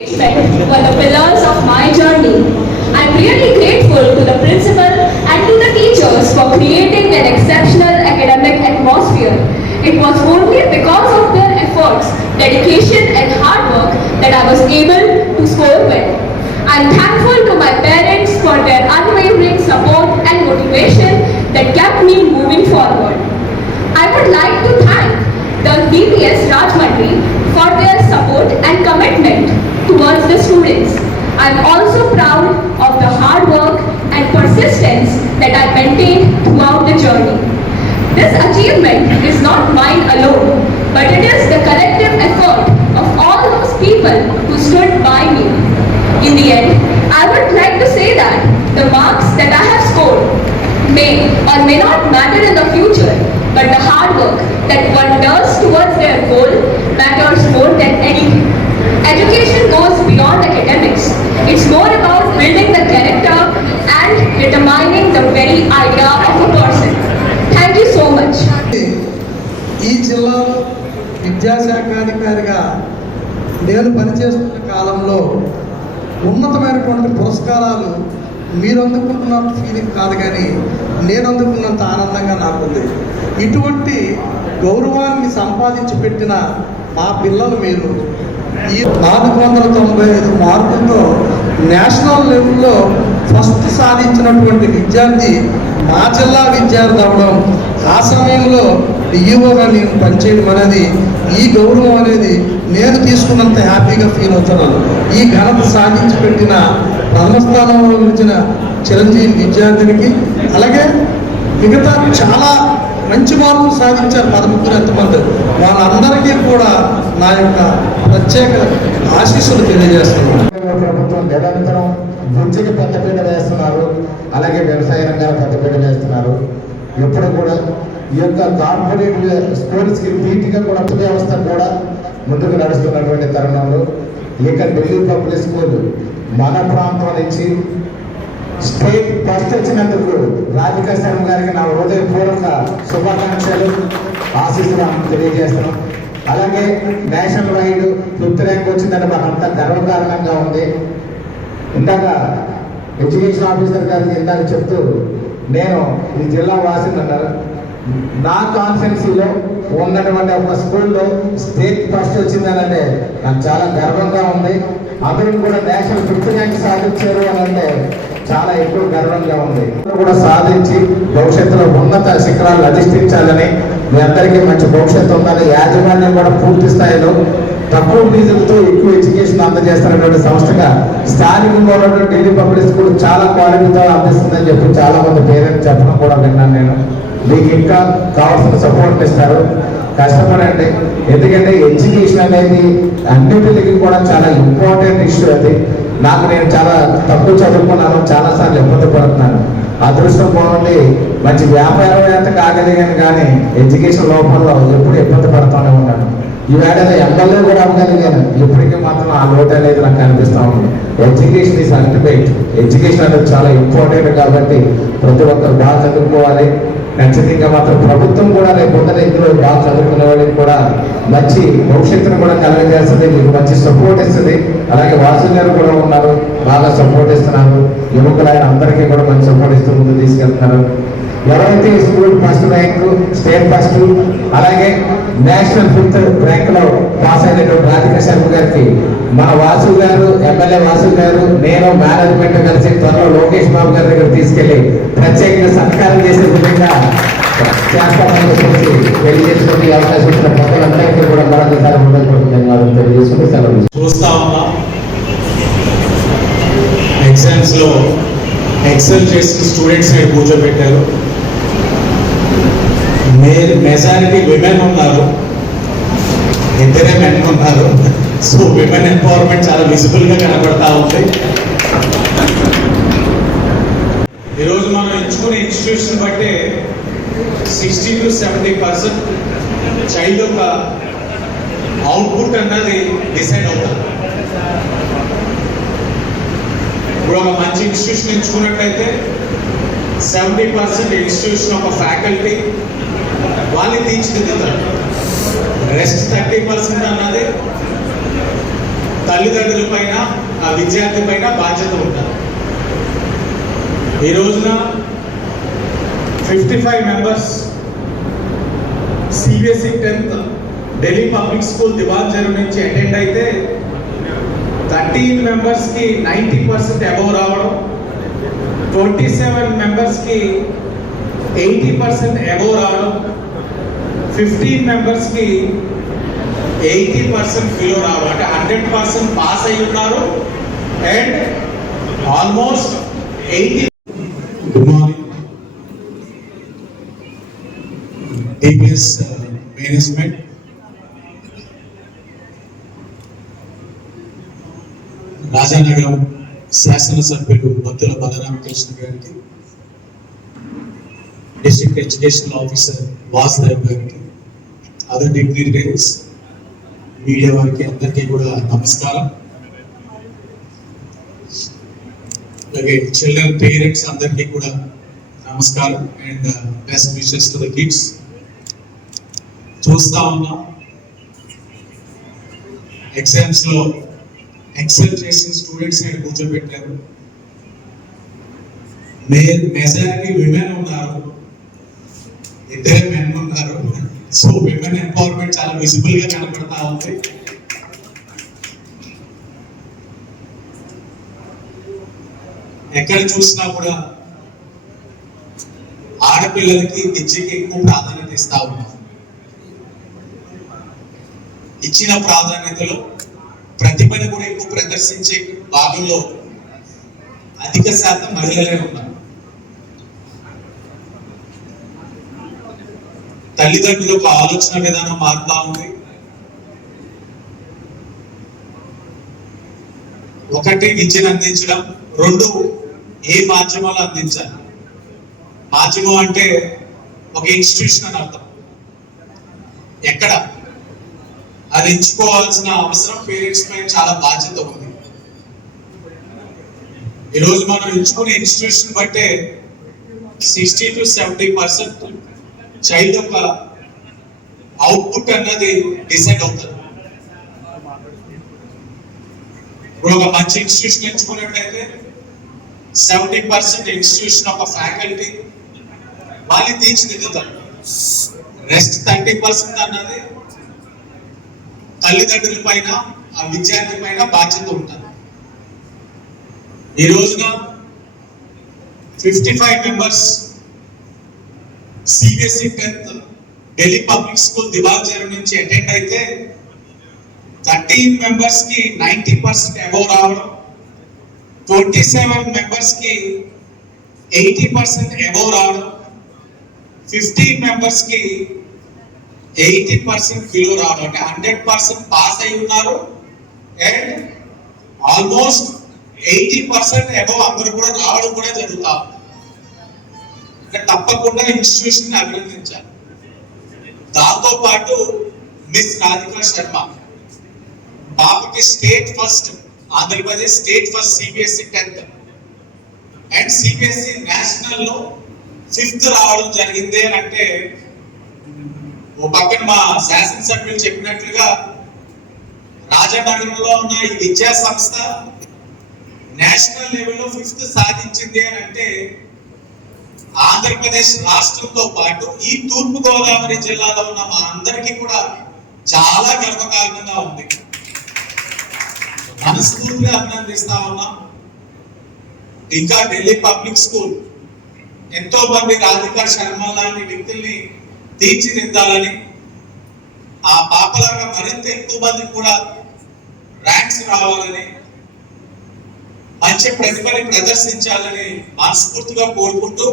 were the pillars of my journey. I am really grateful to the principal and to the teachers for creating an exceptional academic atmosphere. It was only because of their efforts, dedication and hard work that I was able to score well. I am thankful to my parents for their unwavering support and motivation that kept me moving forward. I would like to thank the BPS Rajmandri for their support and commitment towards the students. I am also proud of the hard work and persistence that I maintained throughout the journey. This achievement is not mine alone, but it is the collective effort of all those people who stood by me. In the end, I would like to say that the marks that I have scored may or may not matter in the future, but the hard work that one does towards their goal matters more than anything. Education goes beyond academics. It's more about building the character and determining the very idea of a person. Thank you so much. ఈ జిల్లాలో విద్యాశాఖాధికారిగా నేను పనిచేస్తున్న కాలంలో ఉన్నతమైనటువంటి పురస్కారాలు మీరు అందుకుంటున్న feeling కాదు, కానీ నేను అందుకున్నంత ఆనందంగా నాకుంది. ఇటువంటి గౌరవాన్ని సంపాదించి పెట్టిన మా పిల్లలు మీరు ఈ 495 మార్కులతో నేషనల్ లెవెల్లో ఫస్ట్ సాధించినటువంటి విద్యార్థి మా జిల్లా విద్యార్థి అవడం, ఆ సమయంలో డిఈఓగా నేను పనిచేయడం అనేది, ఈ గౌరవం అనేది నేను తీసుకున్నంత హ్యాపీగా ఫీల్ అవుతున్నాను. ఈ ఘనత సాధించి పెట్టిన ప్రథమ స్థానంలో నిలిచిన చిరంజీవి విద్యార్థినికి, అలాగే మిగతా చాలా మంచి మార్కులు సాధించారు 13 ఎంతమంది, వాళ్ళందరికీ కూడా నా యొక్క ప్రత్యేక ఆశీస్సులు తెలియజేస్తున్నాను. ప్రభుత్వం నిరంతరం విద్యకి పెద్దపీట వేస్తున్నారు, అలాగే వ్యవసాయ రంగానికి పెద్దపీట వేస్తున్నారు. ఎప్పుడు కూడా ఈ యొక్క కార్పొరేట్ స్కూల్స్కి ధీటుగా కూడా వ్యవస్థ కూడా ముందుకు నడుస్తున్నటువంటి తరుణంలో ఇక ఢిల్లీ పబ్లిక్ స్కూల్ మన ప్రాంతం నుంచి స్టేట్ ఫస్ట్ వచ్చినందుకు రాధికా శర్మ గారికి నా హృదయపూర్వక శుభాకాంక్షలు, ఆశీస్సులు తెలియజేస్తున్నాం. అలాగే నేషనల్ వైడ్ 5th ర్యాంక్ వచ్చిందని మనంతా గర్వకారణంగా ఉంది. ఇందాక ఎడ్యుకేషన్ ఆఫీసర్ గారికి ఇందాక చెప్తూ నేను ఈ జిల్లా వాసిని అన్నారు. నా కాన్స్టిట్యున్సీలో ఉన్నటువంటి ఒక స్కూల్లో స్టేట్ ఫస్ట్ వచ్చిందనంటే నాకు చాలా గర్వంగా ఉంది. అందరూ కూడా నేషనల్ 5th ర్యాంక్ సాధించారు అని అంటే చాలా ఎక్కువ గర్వంగా ఉంది. కూడా సాధించి భవిష్యత్తులో ఉన్నత శిఖరాలు అధిష్ఠించాలని, మీ అందరికీ మంచి భవిష్యత్తు ఉందని, యాజమాన్యం కూడా పూర్తి స్థాయిలో తక్కువ ఫీజులతో ఎక్కువ ఎడ్యుకేషన్ అందజేస్తున్నటువంటి సంస్థగా స్థానికంగా ఉన్నటువంటి ఢిల్లీ పబ్లిక్ స్కూల్ చాలా క్వాలిటీతో అందిస్తుందని చెప్పి చాలా మంది పేరెంట్స్ చెప్పడం కూడా విన్నాను నేను. మీకు ఇంకా కావాల్సిన సపోర్ట్ ఇస్తారు, కష్టపడండి. ఎందుకంటే ఎడ్యుకేషన్ అనేది అన్నిటికీ కూడా చాలా ఇంపార్టెంట్ ఇష్యూ. అది నేను చాలా తక్కువ చదువుకున్నాను, చాలాసార్లు ఇబ్బంది పడుతున్నాను. అదృష్టం బాగుండి మంచి వ్యాపారవేత్త కాగలిగాను, కానీ ఎడ్యుకేషన్ లోపంలో ఎప్పుడు ఇబ్బంది పడుతూనే ఉన్నాను. ఈవేళ ఎమ్మెల్యే కూడా అవ్వగలిగాను, ఇప్పటికీ మాత్రం ఆ లోటు అనేది నాకు అనిపిస్తూ ఉంది. Education is ultimate. ఎడ్యుకేషన్ అనేది చాలా ఇంపార్టెంట్ కాబట్టి ప్రతి ఒక్కరు బాగా చదువుకోవాలి. ఖచ్చితంగా మాత్రం ప్రభుత్వం కూడా రేపు ఇందులో బాగా చదువుకునే వాళ్ళకి కూడా మంచి భవిష్యత్తును కూడా కలగజేస్తుంది, మీకు మంచి సపోర్ట్ ఇస్తుంది. అలాగే వాసు గారు కూడా ఉన్నారు, బాగా సపోర్ట్ ఇస్తున్నారు. యువకులైన అందరికీ కూడా మంచి సపోర్ట్ ఇస్తూ ముందు తీసుకెళ్తున్నారు. ఎవరైతే school first rank, state first, అలాగే నేషనల్ 5th ర్యాంక్లో పాస్ అయినటువంటి రాధికా శర్మ గారికి మన వాసు గారు, ఎమ్మెల్యే వాసు గారు, నేను మేనేజ్మెంట్ కలిసి త్వరలో లోకేష్ బాబు గారి దగ్గర తీసుకెళ్లి ప్రత్యేకంగా సత్కారం చేసే విధంగా చేస్తామని చెప్పి తెలియజేసుకుని అవకాశం ఇచ్చిన ప్రజలందరికీ కూడా మరొకసారి ధన్యవాదాలు తెలియజేసుకుని సెలవు చూస్తా ఉన్నా. ఎగ్జామ్స్ లో ఎక్సెల్ చేసిన స్టూడెంట్స్ ని కూర్చోబెట్టారు. మెజారిటీ విమెన్ ఉన్నారు, 2 మెన్ ఉన్నారు. సో విమెన్ ఎంపవర్మెంట్ చాలా విజిబుల్ గా కనబడతా ఉంది. ఈరోజు మనం ఎంచుకునే ఇన్స్టిట్యూషన్ బట్టే 60 to 70% చైల్డ్ యొక్క అవుట్పుట్ అన్నది డిసైడ్ అవుతుంది. ఇప్పుడు ఒక మంచి ఇన్స్టిట్యూషన్ ఎంచుకున్నట్లయితే 70% ఇన్స్టిట్యూషన్ ఒక ఫ్యాకల్టీ వాళ్ళని తీర్చిదిద్దుతారు. రెస్ట్ 30% అన్నది తల్లిదండ్రుల పైన ఆ విద్యార్థి పైన బాధ్యత ఉంటుంది. ఈ రోజున 55 members CBSE 10th Delhi public school దివాంజరు నుంచి అటెండ్ అయితే 13 మెంబర్స్కి 90% అబౌవ్ రావడం, 27 మెంబర్స్కి 80% అబౌవ్ రావడం, 15 మెంబర్స్కి 80% బిలో రావడం, అంటే 100% పాస్ అయి ఉన్నారు. And almost 80. Good morning DPS management, Rajanagaram శాసనసభ్యులు బత్తుల బలరామకృష్ణ గారికి, డిస్ట్రిక్ట్ ఎడ్యుకేషనల్ ఆఫీసర్ వాసుదేవ్ గారికి, అదర్ డిగ్నిటరీస్, మీడియా వారికి అందరికీ కూడా నమస్కారం. అలాగే చిల్డ్రన్ పేరెంట్స్ అందరికీ కూడా నమస్కారం and best wishes to the kids. చూస్తా ఉన్నాం ఎగ్జామ్స్ లో ఎక్సెల్ చేసిన స్టూడెంట్స్ ని కూర్చోబెట్టారు. మెజారిటీ విమెన్ ఉన్నారు, ఇద్దరే మెన్ ఉన్నారు. సో విమెన్ ఎంపవర్మెంట్ చాలా విజిబుల్ గా కనపడతా ఉంది. ఎక్కడ చూసినా కూడా ఆడపిల్లలకి విద్యకి ఎక్కువ ప్రాధాన్యత ఇస్తా ఉన్నాం. ఇచ్చిన ప్రాధాన్యతలో ప్రతిభను కూడా ఎక్కువ ప్రదర్శించే భాగంలో అధిక శాతం మహిళలే ఉన్నారు. తల్లిదండ్రులకు ఆలోచన విధానం మారుతా ఉంది. ఒకటి విద్యను అందించడం, రెండు ఏ మాధ్యమాలు అందించాలి. మాధ్యమం అంటే ఒక ఇన్స్టిట్యూషన్ అని అర్థం. ఎక్కడ అది ఎంచుకోవాల్సిన అవసరం పేరెంట్స్ పైన చాలా బాధ్యత ఉంది. ఈరోజు మనం ఎంచుకునే ఇన్స్టిట్యూషన్ బట్టే 60 to 70% చైల్డ్ యొక్క అవుట్పుట్ అన్నది డిసైడ్ అవుతుంది. ఇప్పుడు ఒక మంచి ఇన్స్టిట్యూషన్ ఎంచుకున్నట్లయితే 70% ఇన్స్టిట్యూషన్ ఒక ఫ్యాకల్టీ వాళ్ళని తీర్చిదిద్దుతారు. రెస్ట్ 30% అన్నది తల్లిదండ్రుల పైన ఆ విద్యార్థి పైన బాధ్యత ఉంటుంది. ఈ రోజున 55 members CBSE 10th Delhi public school దివాంజరు నుంచి అటెండ్ అయితే 13 మెంబర్స్ కి 90% అబౌవ్ రావడం, 27 మెంబర్స్ కి 80% అబౌవ్ రావడం, 15 మెంబర్స్ కి 80% బిలో రావడం, అంటే 100% పాస్ అయి ఉన్నారు. అండ్ ఆల్మోస్ట్ 80% అబౌవ్ అందరూ కూడా రావడం కూడా జరుగుతా. తప్పకుండా ఇన్స్టిట్యూషన్ అభినందించాలి. దాంతో పాటు మిస్ రాధికా శర్మ పాపకి state first, Andhra Pradesh state first CBSE 10th and CBSE national లో 5th రావడం జరిగింది అని అంటే, ఓ పక్కన మా శాసనసభ్యులు చెప్పినట్లుగా రాజనగరంలో ఉన్న ఈ విద్యా సంస్థ నేషనల్ లెవెల్లో 5th సాధించింది అని అంటే ఆంధ్రప్రదేశ్ రాష్ట్రంతో పాటు ఈ తూర్పు గోదావరి జిల్లాలో ఉన్న మా అందరికీ కూడా చాలా గర్వకారణంగా ఉంది. మనస్ఫూర్తిగా అభినందిస్తా ఉన్నాం. ఇంకా ఢిల్లీ పబ్లిక్ స్కూల్ ఎంతో మంది రాధికా శర్మ లాంటి వ్యక్తుల్ని తీర్చిదిద్దాలని, ఆ పాపలాగా మరింత ఎక్కువ మందికి కూడా ర్యాంక్స్ రావాలని, మంచి ప్రతిభని ప్రదర్శించాలని మనస్ఫూర్తిగా కోరుకుంటూ